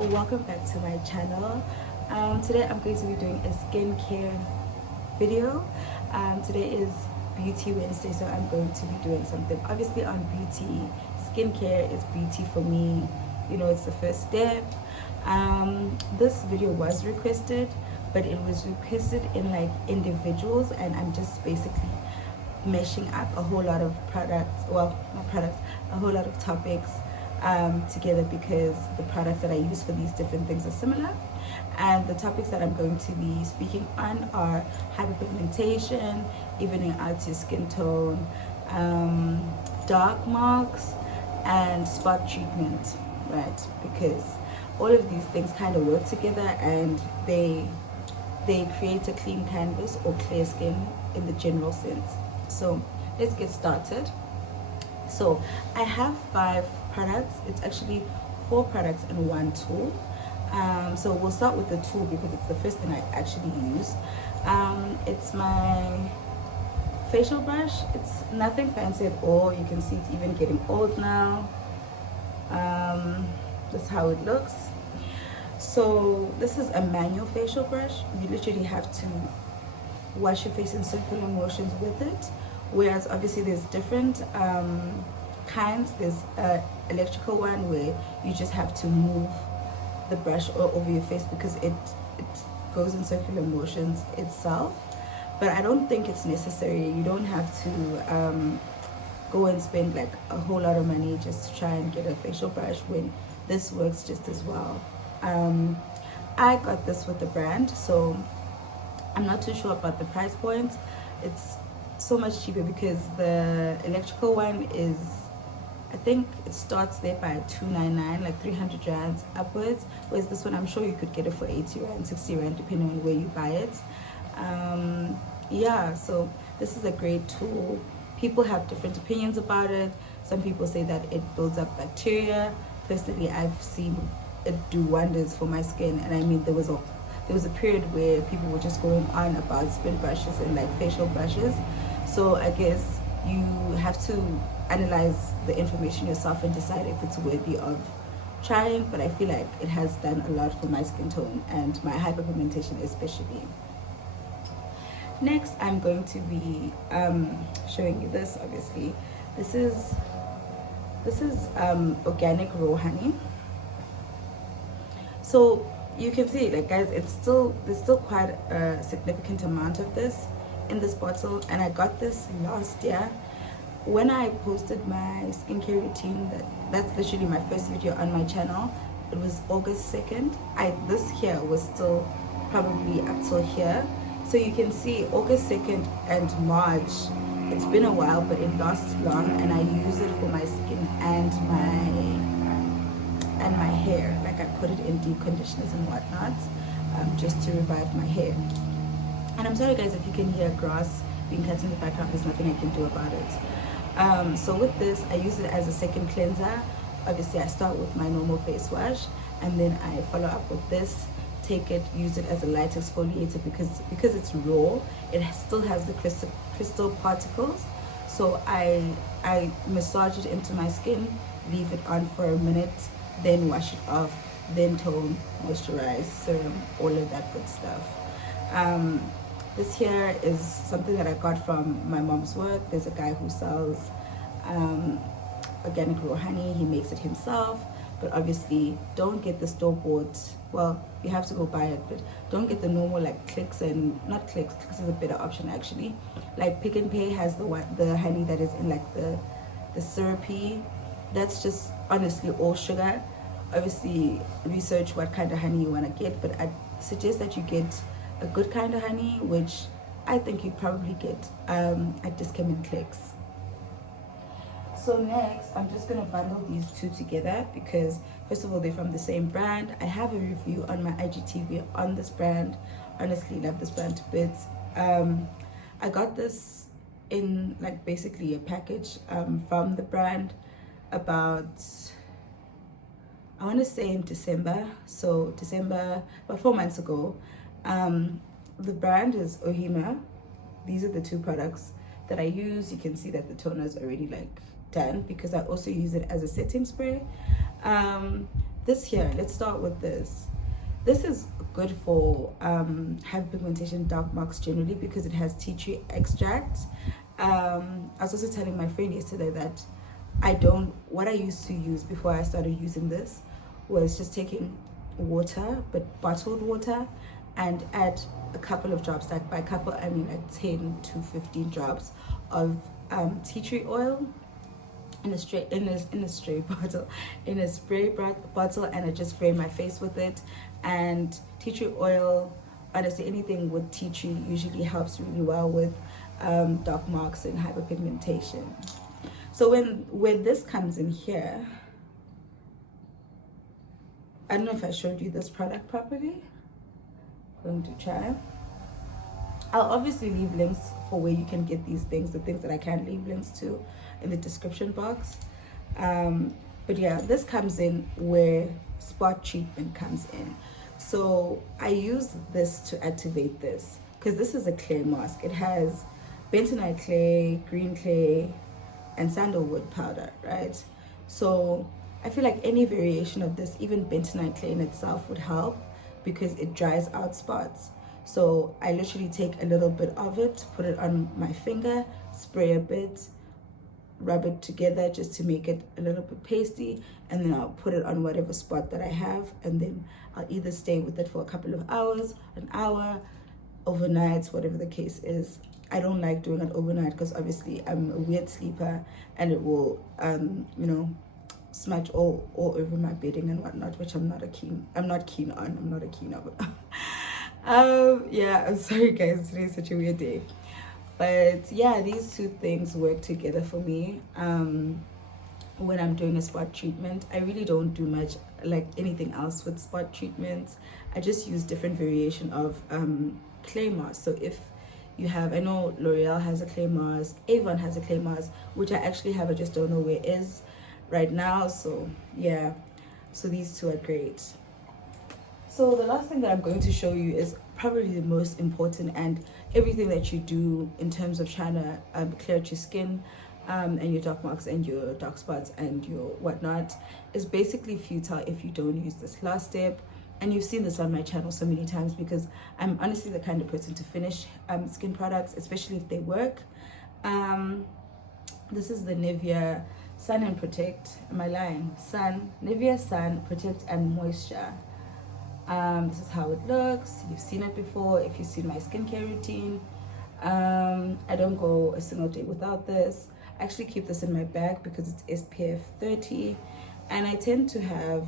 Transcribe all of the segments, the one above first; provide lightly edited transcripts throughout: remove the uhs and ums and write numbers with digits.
Well, welcome back to my channel. Today I'm going to be doing a skincare video. Today is Beauty Wednesday, so I'm going to be doing something obviously on beauty. Skincare is beauty for me, you know, it's the first step. This video was requested, but it was requested in like individuals, and I'm just basically meshing up a whole lot of products, well, not products, a whole lot of topics together, because the products that I use for these different things are similar, and the topics that I'm going to be speaking on are hyperpigmentation, evening out your skin tone, dark marks, and spot treatment, right? Because all of these things kind of work together, and they create a clean canvas or clear skin in the general sense. So let's get started. So I have 5 products. It's actually 4 products in one tool. So we'll start with the tool because it's the first thing I actually use. It's my facial brush. It's nothing fancy at all. You can see it's even getting old now. This is how it looks. So this is a manual facial brush. You literally have to wash your face in circular motions with it, whereas obviously there's different kinds. There's an electrical one where you just have to move the brush all over your face because it goes in circular motions itself, but I don't think it's necessary. You don't have to go and spend like a whole lot of money just to try and get a facial brush when this works just as well. I got this with the brand, so I'm not too sure about the price point. It's so much cheaper because the electrical one is, I think it starts there by 299, like 300 rands upwards, whereas this one I'm sure you could get it for 80 rand, 60 rand depending on where you buy it. Yeah, so this is a great tool. People have different opinions about it. Some people say that it builds up bacteria. Personally, I've seen it do wonders for my skin, and I mean there was a period where people were just going on about spin brushes and like facial brushes. So I guess you have to analyze the information yourself and decide if it's worthy of trying, but I feel like it has done a lot for my skin tone and my hyperpigmentation especially. Next, I'm going to be showing you this. Obviously, this is organic raw honey. So you can see, like guys, there's still quite a significant amount of this in this bottle, and I got this last year when I posted my skincare routine. That's literally my first video on my channel. It was August 2nd. This here was still probably up till here, so you can see August 2nd and March. It's been a while, but it lasts long, and I use it for my skin and my hair. Like I put it in deep conditioners and whatnot, just to revive my hair. And I'm sorry guys if you can hear grass being cut in the background. There's nothing I can do about it. So with this, I use it as a second cleanser. Obviously I start with my normal face wash, and then I follow up with this, take it, use it as a light exfoliator, because it's raw, it still has the crystal particles. So I massage it into my skin, leave it on for a minute, then wash it off, then tone, moisturize, serum, all of that good stuff. This here is something that I got from my mom's work. There's a guy who sells organic raw honey. He makes it himself, but obviously don't get the store-bought. Well, you have to go buy it, but don't get the normal like Clicks, and not Clicks. Clicks is a better option actually. Like Pick and Pay has the honey that is in like the syrupy. That's just honestly all sugar. Obviously research what kind of honey you want to get, but I suggest that you get a good kind of honey, which I think you probably get at Discount Clicks. So next, I'm just gonna bundle these two together because first of all, they're from the same brand. I have a review on my IGTV on this brand. Honestly, love this brand to bits. I got this in like basically a package from the brand about, I want to say in December. So December, about 4 months ago. The brand is Ohema. These are the 2 products that I use. You can see that the toner is already like done because I also use it as a setting spray. this here, let's start with this. This is good for hyperpigmentation, dark marks generally, because it has tea tree extract. I was also telling my friend yesterday that what I used to use before I started using this was just taking water, but bottled water, and add a couple of drops, like by couple I mean like 10 to 15 drops of tea tree oil in a spray bottle, and I just spray my face with it. And tea tree oil, honestly, anything with tea tree usually helps really well with dark marks and hyperpigmentation. So when this comes in here, I don't know if I showed you this product properly. I'm going to try. I'll obviously leave links for where you can get these things, the things that I can't leave links to, in the description box. But yeah, this comes in where spot treatment comes in. So I use this to activate this, because this is a clay mask. It has bentonite clay, green clay, and sandalwood powder, right? So I feel like any variation of this, even bentonite clay in itself, would help because it dries out spots. So I literally take a little bit of it, put it on my finger, spray a bit, rub it together just to make it a little bit pasty, and then I'll put it on whatever spot that I have, and then I'll either stay with it for a couple of hours, an hour, overnight, whatever the case is. I don't like doing it overnight because obviously I'm a weird sleeper, and it will smudge all over my bedding and whatnot, which I'm not keen of. Yeah, I'm sorry guys, today's such a weird day. But yeah, these two things work together for me. When I'm doing a spot treatment, I really don't do much like anything else with spot treatments. I just use different variation of clay mask. So if you have, I know L'Oreal has a clay mask, Avon has a clay mask, which I actually have, I just don't know where it is right now. So yeah, so these two are great. So the last thing that I'm going to show you is probably the most important, and everything that you do in terms of trying to clear out your skin and your dark marks and your dark spots and your whatnot is basically futile if you don't use this last step. And you've seen this on my channel so many times, because I'm honestly the kind of person to finish skin products, especially if they work. This is the Nivea Sun and Protect. Am I lying? Nivea Sun, Protect and Moisture. This is how it looks. You've seen it before if you've seen my skincare routine. I don't go a single day without this. I actually keep this in my bag because it's SPF 30, and I tend to have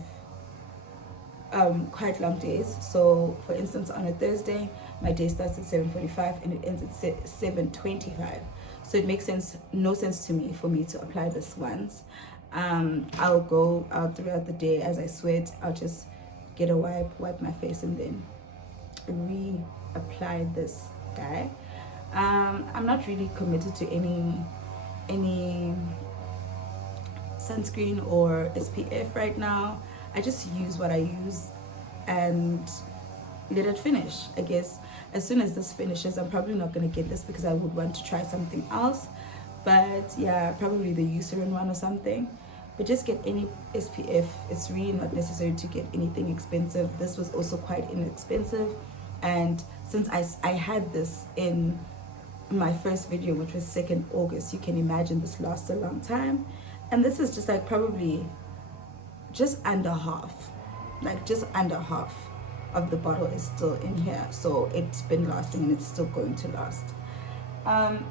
quite long days. So for instance, on a Thursday, my day starts at 7:45 and it ends at 7:25. So it makes no sense to me for me to apply this once. I'll go out throughout the day as I sweat. I'll just get a wipe my face, and then reapply this guy. I'm not really committed to any sunscreen or SPF right now. I just use what I use and let it finish. I guess as soon as this finishes, I'm probably not going to get this because I would want to try something else. But yeah, probably the Eucerin one or something. But just get any SPF. It's really not necessary to get anything expensive. This was also quite inexpensive. And since I had this in my first video, which was 2nd August, you can imagine this lasts a long time. And this is just like probably just under half of the bottle is still in here. So it's been lasting and it's still going to last.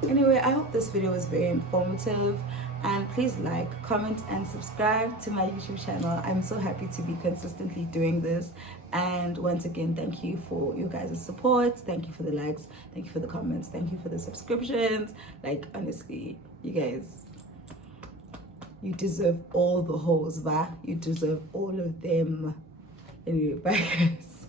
Anyway, I hope this video was very informative, and please like, comment and subscribe to my YouTube channel. I'm so happy to be consistently doing this, and once again, thank you for your guys' support. Thank you for the likes, thank you for the comments, thank you for the subscriptions. Like, honestly, you guys, you deserve all the holes, va? You deserve all of them. Anyway, bye guys.